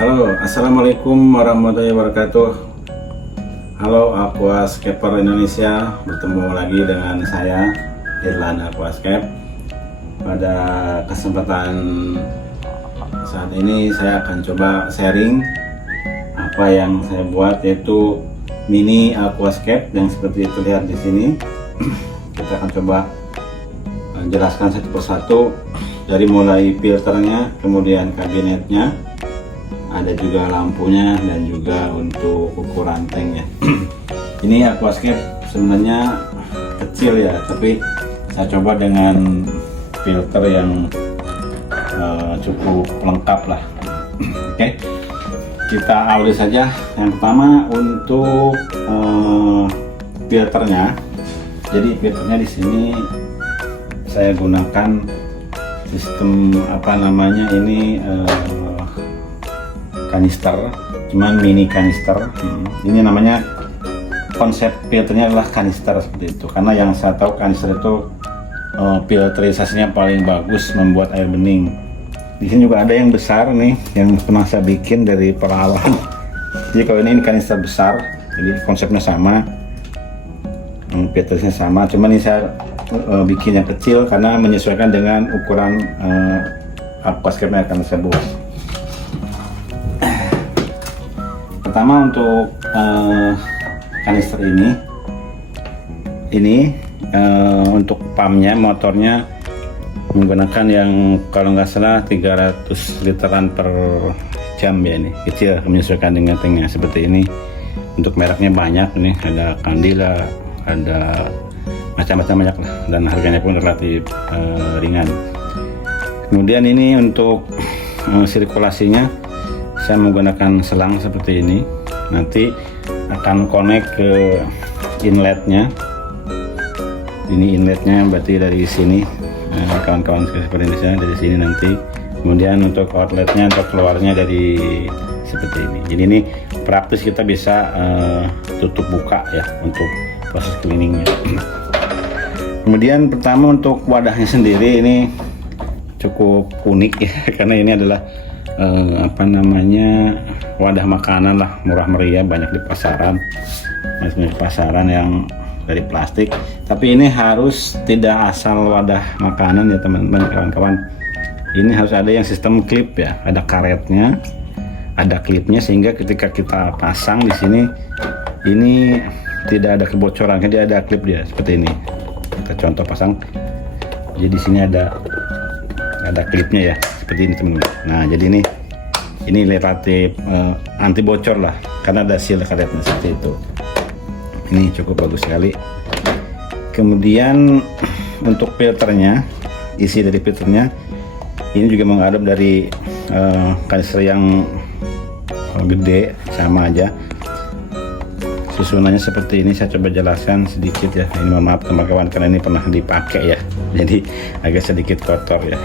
Halo, assalamualaikum warahmatullahi wabarakatuh. Halo Aquascaper Indonesia, bertemu lagi dengan saya Irlan Aquascape. Pada kesempatan saat ini saya akan coba sharing apa yang saya buat, yaitu mini aquascape yang seperti terlihat di sini. Kita akan coba jelaskan satu persatu, dari mulai filternya, kemudian kabinetnya, ada juga lampunya, dan juga untuk ukuran tanknya. Ini aquascape sebenarnya kecil ya, tapi saya coba dengan filter yang cukup lengkap lah. Oke, kita awali saja. Yang pertama untuk filternya. Jadi filternya di sini saya gunakan sistem ini kanister, cuman mini kanister. Ini namanya, konsep filternya adalah kanister seperti itu, karena yang saya tahu kanister itu filterisasinya paling bagus, membuat air bening. Di sini juga ada yang besar nih, yang pernah saya bikin dari peralahan. Jadi kalau ini kanister besar, jadi konsepnya sama, filternya sama, cuman ini saya bikin yang kecil karena menyesuaikan dengan ukuran aquascape yang akan saya buat. Pertama untuk kanister ini untuk pumpnya, motornya menggunakan yang kalau nggak salah 300 literan per jam ya. Ini kecil, menyesuaikan dengan tanknya seperti ini. Untuk mereknya banyak nih, ada Candila, ada macam-macam banyak lah, dan harganya pun relatif ringan. Kemudian ini untuk sirkulasinya saya menggunakan selang seperti ini. Nanti akan connect ke inletnya. Ini inletnya berarti dari sini, kawan-kawan seperti ini, dari sini nanti. Kemudian untuk outletnya, untuk keluarnya dari seperti ini. Jadi ini praktis, kita bisa tutup buka ya untuk proses cleaningnya. Kemudian pertama untuk wadahnya sendiri, ini cukup unik ya, karena ini adalah wadah makanan lah, murah meriah, banyak di pasaran, yang dari plastik. Tapi ini harus tidak asal wadah makanan ya teman-teman, kawan-kawan. Ini harus ada yang sistem klip ya, ada karetnya, ada klipnya, sehingga ketika kita pasang di sini ini tidak ada kebocoran. Jadi ada klip dia seperti ini. Kita contoh pasang, jadi di sini ada klipnya ya, seperti ini teman-teman. Nah, jadi ini relatif anti bocor lah, karena ada seal karetnya seperti itu. Ini cukup bagus sekali. Kemudian untuk filternya, isi dari filternya ini juga mengadop dari kanister yang gede, sama aja. Susunannya seperti ini, saya coba jelaskan sedikit ya. Ini mohon maaf teman-teman, karena ini pernah dipakai ya, jadi agak sedikit kotor ya.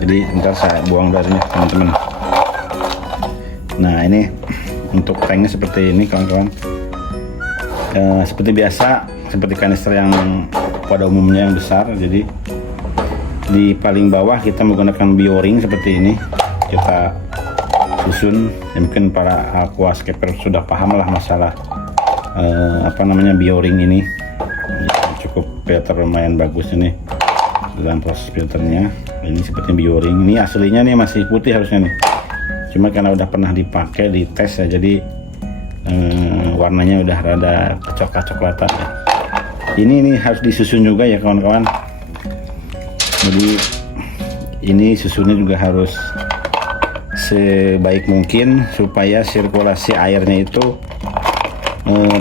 Jadi ntar saya buang darinya teman-teman. Nah, ini untuk tanknya seperti ini kawan-kawan. Seperti biasa, seperti kanister yang pada umumnya yang besar. Jadi di paling bawah kita menggunakan bioring seperti ini. Kita susun ya, mungkin para aquascaper sudah paham lah masalah bioring ini. Cukup filter lumayan bagus ini dalam proses filternya. Ini seperti bioring. Ini aslinya nih masih putih harusnya nih, cuma karena udah pernah dipakai di tes ya, jadi warnanya udah rada kecoklat-coklatan ya. Ini harus disusun juga ya kawan-kawan. Jadi ini susunnya juga harus sebaik mungkin supaya sirkulasi airnya itu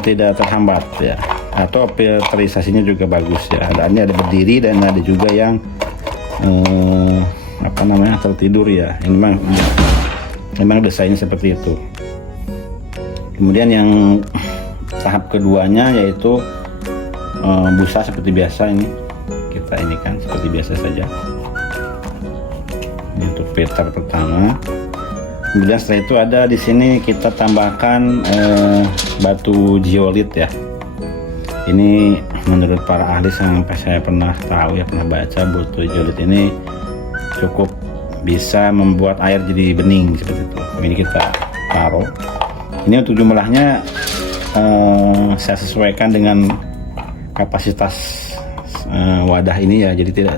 tidak terhambat ya, atau filterisasinya juga bagus ya. Ini ada berdiri dan ada juga yang tertidur ya. Ini memang desainnya seperti itu. Kemudian yang tahap keduanya yaitu busa seperti biasa. Ini kita kan seperti biasa saja. Ini untuk filter pertama. Kemudian setelah itu ada di sini kita tambahkan batu geolit ya. Ini menurut para ahli, sampai saya pernah tahu ya, pernah baca, batu geolit ini cukup bisa membuat air jadi bening seperti itu. Ini kita taruh. Ini untuk jumlahnya saya sesuaikan dengan kapasitas wadah ini ya, jadi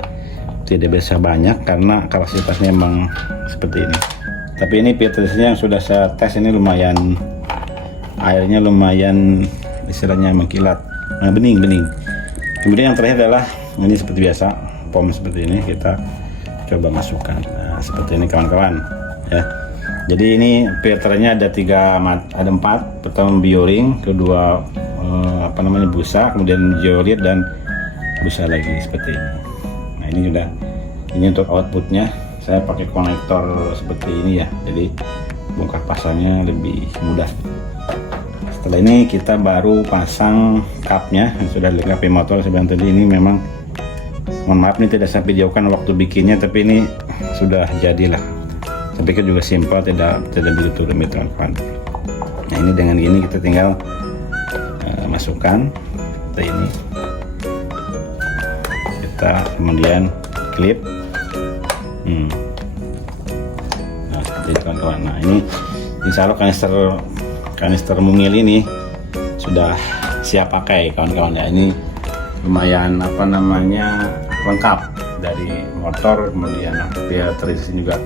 tidak bisa banyak karena kapasitasnya memang seperti ini. Tapi ini filtrasinya yang sudah saya tes ini lumayan, airnya lumayan istilahnya mengkilat, bening. Kemudian yang terakhir adalah ini seperti biasa, pom seperti ini kita coba masukkan. Nah, seperti ini kawan-kawan ya. Jadi ini filternya ada 4. Pertama bioring, kedua busa, kemudian geolit dan busa lagi seperti ini. Nah, ini untuk outputnya saya pakai konektor seperti ini ya, jadi bongkar pasangnya lebih mudah. Setelah ini kita baru pasang cupnya yang sudah dilengkapi motor. Sebenarnya tadi ini memang, mohon maaf ini tidak saya videokan waktu bikinnya, tapi ini sudah jadilah. Saya pikir juga simpel, tidak begitu rumit teman-teman. Nah, ini dengan ini kita tinggal masukkan seperti ini, kita kemudian klip. Nah, seperti itu kawan-kawan. Nah, ini insya Allah kanister mungil ini sudah siap pakai kawan-kawan ya. Ini lumayan lengkap, dari motor, kemudian filtrasi juga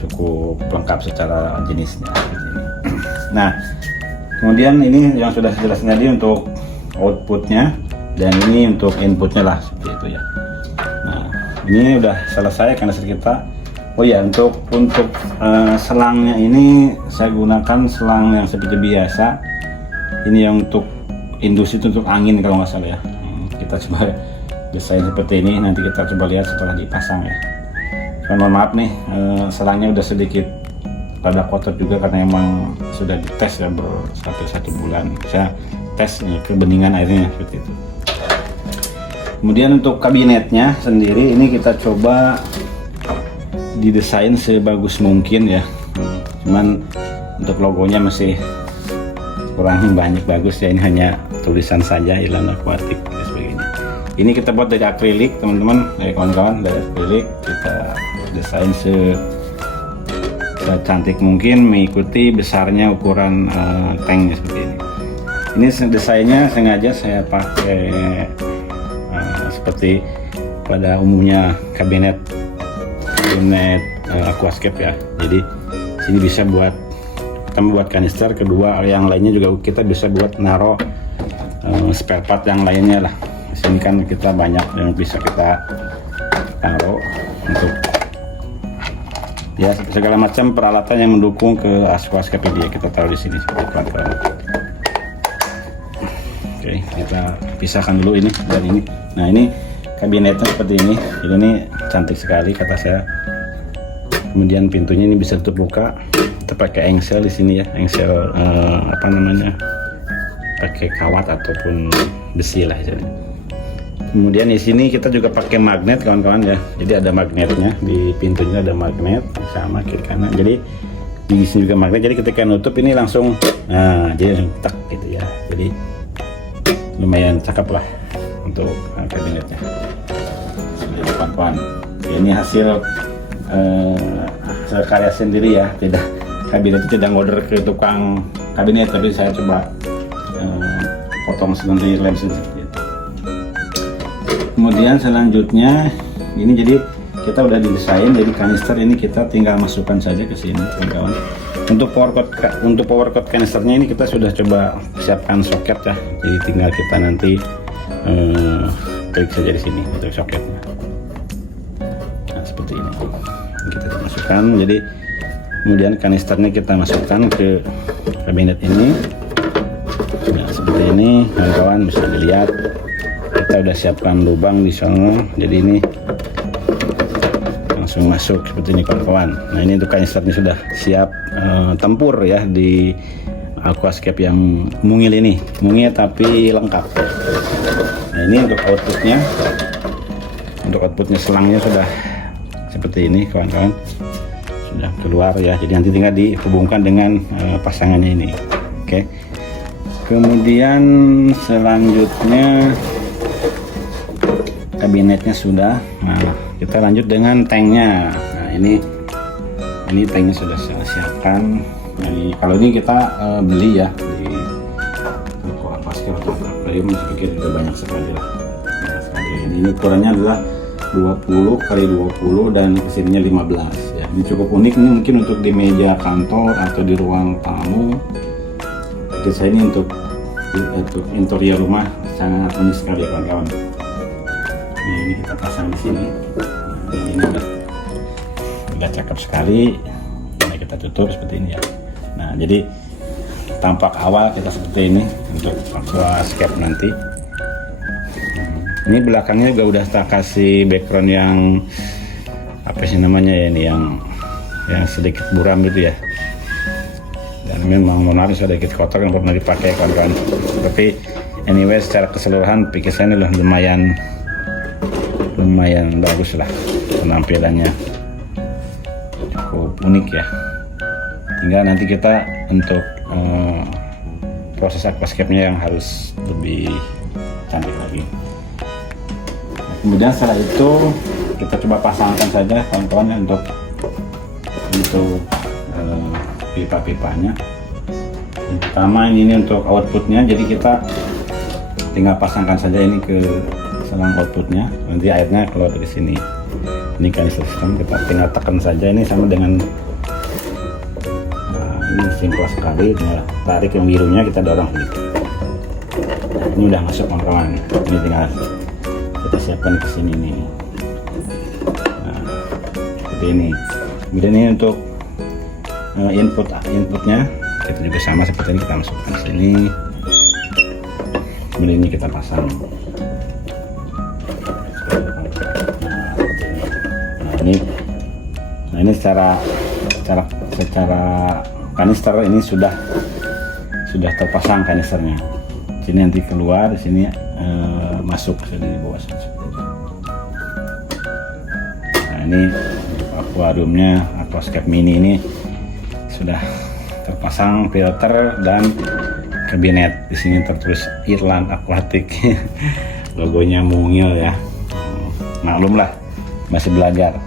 cukup lengkap secara jenisnya seperti ini. Nah, kemudian ini yang sudah jelas tadi untuk outputnya, dan ini untuk inputnya lah seperti itu ya. Nah, ini udah selesai kanister kita. Oh ya, untuk selangnya ini saya gunakan selang yang seperti biasa. Ini yang untuk industri, untuk angin kalau nggak salah ya. Kita coba desain seperti ini, nanti kita coba lihat setelah dipasang ya. Mohon maaf nih, selangnya udah sedikit rada kotor juga karena emang sudah dites ya sampai 1 bulan. Saya tes nih kebeningan airnya seperti itu. Kemudian untuk kabinetnya sendiri ini kita coba didesain sebagus mungkin ya. Cuman untuk logonya masih kurang banyak bagus ya, ini hanya tulisan saja, Ilan Aquatic dan sebagainya. Ini kita buat dari akrilik teman-teman, dari kawan-kawan, dari akrilik kita desain secantik mungkin, mengikuti besarnya ukuran tanknya seperti ini. Ini desainnya sengaja saya pakai seperti pada umumnya kabinet aquascape ya. Jadi sini bisa kita membuat kanister, kedua yang lainnya juga kita bisa buat naruh spare part yang lainnya lah. Di sini kan kita banyak yang bisa kita taruh untuk ya segala macam peralatan yang mendukung ke aquascape dia, kita taruh di sini seperti teman-teman. Oke, kita pisahkan dulu ini dan ini. Nah, ini kabinetnya seperti ini. Jadi ini cantik sekali kata saya. Kemudian pintunya ini bisa tutup buka. Kita pakai engsel di sini ya, engsel pakai kawat ataupun besi lah jadi. Kemudian di sini kita juga pakai magnet kawan-kawan ya. Jadi ada magnetnya di pintunya, ada magnet sama kiri kanan. Jadi di sini juga magnet. Jadi ketika nutup ini langsung, jadi langsung tak gitu ya. Jadi lumayan cakep lah untuk kabinetnya. Kawan-kawan, ini hasil karya sendiri ya. Kabinet itu tidak ngorder ke tukang kabinet, tapi saya coba potong sendiri, lem sendiri seperti itu. Kemudian selanjutnya ini, jadi kita udah didesain, jadi kanister ini kita tinggal masukkan saja ke sini kawan-kawan. Untuk power cord kanisternya ini kita sudah coba siapkan soket ya, jadi tinggal kita nanti klik saja di sini untuk soketnya. Nah, seperti ini kita masukkan. Jadi kemudian kanisternya kita masukkan ke kabinet ini. Nah, seperti ini kawan-kawan bisa dilihat kita udah siapkan lubang di sana, jadi ini langsung masuk seperti ini kawan-kawan. Nah, ini untuk kanisternya sudah siap tempur ya di aquascape yang mungil ini, mungil tapi lengkap. Nah, ini untuk outputnya selangnya sudah seperti ini kawan-kawan, sudah keluar ya, jadi nanti tinggal dihubungkan dengan pasangannya ini. Oke. Kemudian selanjutnya kabinetnya sudah. Nah, kita lanjut dengan tanknya. Nah, ini Ini tanknya sudah saya siapkan. Jadi kalau ini kita beli ya di toko Aquascape atau aquarium, saya pikir juga banyak sekali lah. Banyak sekali. Ini ukurannya adalah 20 kali 20 dan kesininya 15 ya. Ini cukup unik, ini mungkin untuk di meja kantor atau di ruang tamu. Jadi saya ini untuk interior rumah sangat unik sekali kawan-kawan. Ini kita pasang di sini. Ini udah cakep sekali. Nah, kita tutup seperti ini ya. Nah, jadi tampak awal kita seperti ini untuk Aquascape nanti. Ini belakangnya juga udah tak kasih background yang apa sih namanya ya, ini yang sedikit buram gitu ya. Dan memang menarik, sedikit kotor yang pernah dipakai kawan-kawan. Tapi anyway, secara keseluruhan pikir saya ini lumayan bagus lah penampilannya, cukup unik ya. Tinggal nanti kita untuk proses aquascape-nya yang harus lebih cantik lagi. Nah, kemudian setelah itu kita coba pasangkan saja kawan-kawan untuk pipa-pipanya. Yang pertama ini untuk outputnya, jadi kita tinggal pasangkan saja ini ke selang outputnya, nanti airnya keluar dari sini. Ini kan sistem, kita tinggal tekan saja. Ini sama dengan ini simpel sekali, tinggal tarik yang birunya, kita dorong gitu. Ini udah masuk kawan-kawan. Ini tinggal kita siapkan ke sini nih. Nah, seperti ini. Kemudian ini untuk inputnya kita juga sama seperti ini, kita masukkan ke sini. Kemudian ini kita pasang. Nah ini secara kanister ini sudah terpasang kanisternya. Sini nanti keluar, di sini masuk ke sini di bawah seperti itu. Nah ini akuariumnya Aquascape Mini ini sudah terpasang filter dan kabinet. Di sini tertulis Irland Aquatic. Logonya mungil ya. Maklum lah, masih belajar.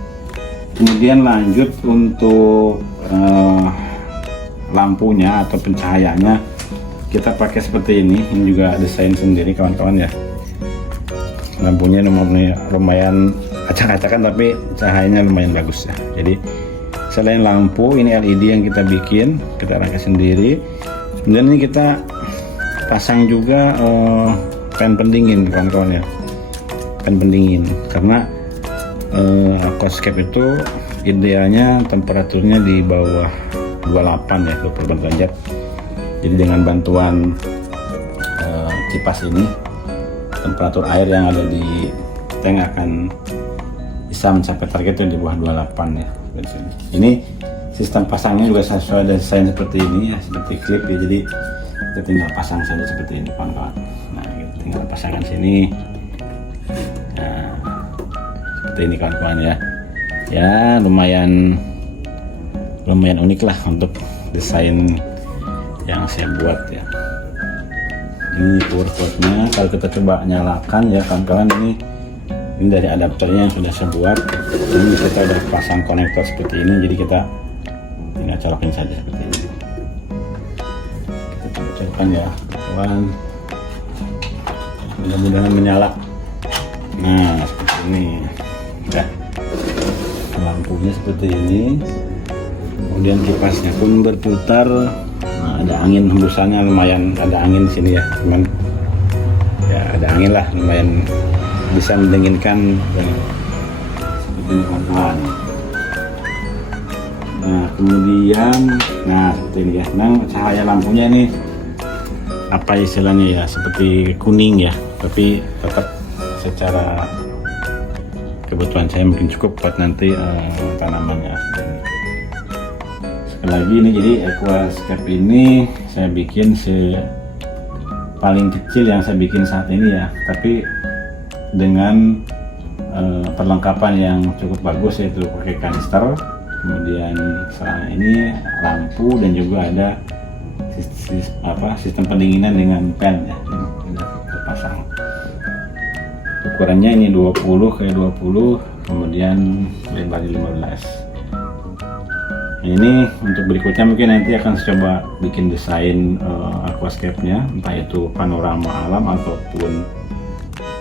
Kemudian lanjut untuk lampunya atau pencahayaannya, kita pakai seperti ini. Ini juga desain sendiri kawan-kawan ya. Lampunya lumayan acak-acakan, tapi cahayanya lumayan bagus ya. Jadi selain lampu, ini LED yang kita bikin, kita rangkai sendiri. Kemudian ini kita pasang juga fan pendingin kawan-kawan ya. Fan pendingin, karena Aquascape itu idealnya temperaturnya di bawah 28 ya, 24 derajat. Jadi dengan bantuan kipas ini, temperatur air yang ada di tank akan bisa mencapai targetnya di bawah 28 ya. Ini sistem pasangnya juga sesuai desain seperti ini ya, seperti klip ya. Jadi kita tinggal pasang saja seperti ini kawan-kawan. Nah, kita tinggal pasangkan sini. Nah, seperti ini kawan-kawan ya. Ya lumayan unik lah untuk desain yang saya buat ya. Ini power cord-nya, kalau kita coba nyalakan ya kawan-kawan, ini dari adapternya yang sudah saya buat. Ini kita udah pasang konektor seperti ini, jadi kita tinggal colokin saja seperti ini. Kita colokkan ya kawan, mudah-mudahan menyala. Nah seperti ini ya. Lampunya seperti ini, kemudian kipasnya pun berputar. Nah, ada angin hembusannya, lumayan ada angin sini ya, cuman ya ada angin lah, lumayan bisa mendinginkan seperti ini kawan-kawan. Nah kemudian seperti ini ya. Nah cahaya lampunya ini apa istilahnya ya, seperti kuning ya, tapi tetap secara kebutuhan saya mungkin cukup buat nanti tanamannya. Sekali lagi ini, jadi Aquascape ini saya bikin paling kecil yang saya bikin saat ini ya, tapi dengan perlengkapan yang cukup bagus, yaitu pakai kanister, kemudian ini lampu, dan juga ada sistem pendinginan dengan fan ya, yang sudah terpasang. Ukurannya ini 20 x 20, kemudian lebarnya 15. Ini untuk berikutnya mungkin nanti akan saya coba bikin desain aquascape-nya, entah itu panorama alam ataupun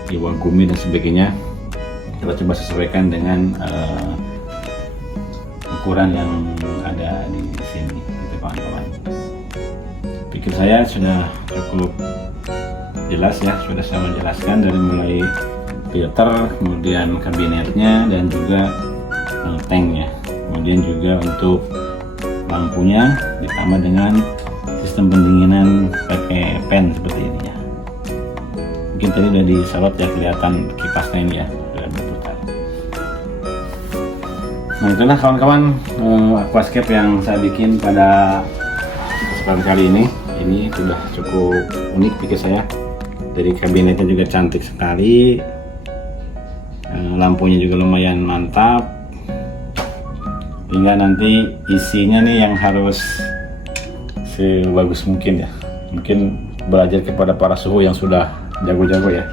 iwagumi dan sebagainya. Kita coba sesuaikan dengan ukuran yang ada di sini, gitu kawan-kawan. Pikir saya sudah cukup jelas ya, sudah saya menjelaskan dari mulai filter, kemudian kabinetnya dan juga tanknya. Kemudian juga untuk lampunya ditambah dengan sistem pendinginan pakai fan seperti ini ya. Mungkin tadi udah disorot ya, kelihatan kipasnya ini ya, sudah berputar. Nah itulah kawan-kawan aquascape yang saya bikin pada kesempatan kali ini. Ini sudah cukup unik pikir saya. Dari kabinetnya juga cantik sekali, lampunya juga lumayan mantap. Hingga nanti isinya nih yang harus sebagus mungkin ya. Mungkin belajar kepada para suhu yang sudah jago-jago ya.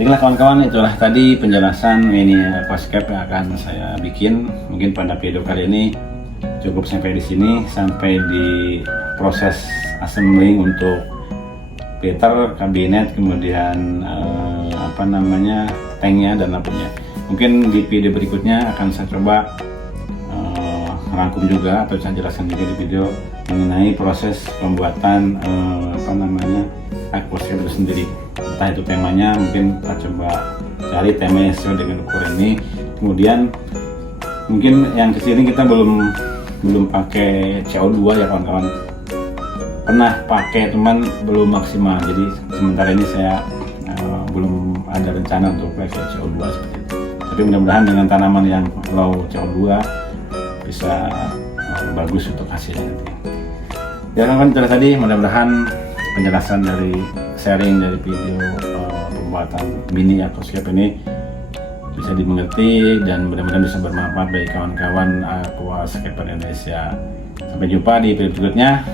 Baiklah kawan-kawan, itulah tadi penjelasan mini aquascape yang akan saya bikin. Mungkin pada video kali ini cukup sampai di sini, sampai di proses assembling untuk filter, kabinet, kemudian tanknya dan lampunya. Mungkin di video berikutnya akan saya coba rangkum juga atau saya jelaskan juga di video mengenai proses pembuatan aquascape itu sendiri. Entah itu temanya, mungkin kita coba cari tema sesuai dengan ukuran ini. Kemudian mungkin yang kesini kita belum pakai CO2 ya kawan-kawan. Pernah pakai teman belum maksimal, jadi sementara ini saya belum ada rencana untuk pakai CO2 seperti itu. Tapi mudah-mudahan dengan tanaman yang low CO2 bisa bagus untuk hasilnya nanti. Ya kawan-kawan, itu tadi mudah-mudahan penjelasan dari sharing dari video pembuatan mini aquascape ini bisa dimengerti dan mudah-mudahan bisa bermanfaat bagi kawan-kawan aquascaper Indonesia. Sampai jumpa di video berikutnya.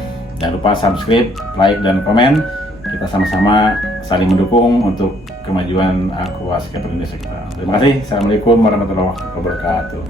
Jangan lupa subscribe, like, dan komen. Kita sama-sama saling mendukung untuk kemajuan aquascape Indonesia kita. Terima kasih. Assalamualaikum warahmatullahi wabarakatuh.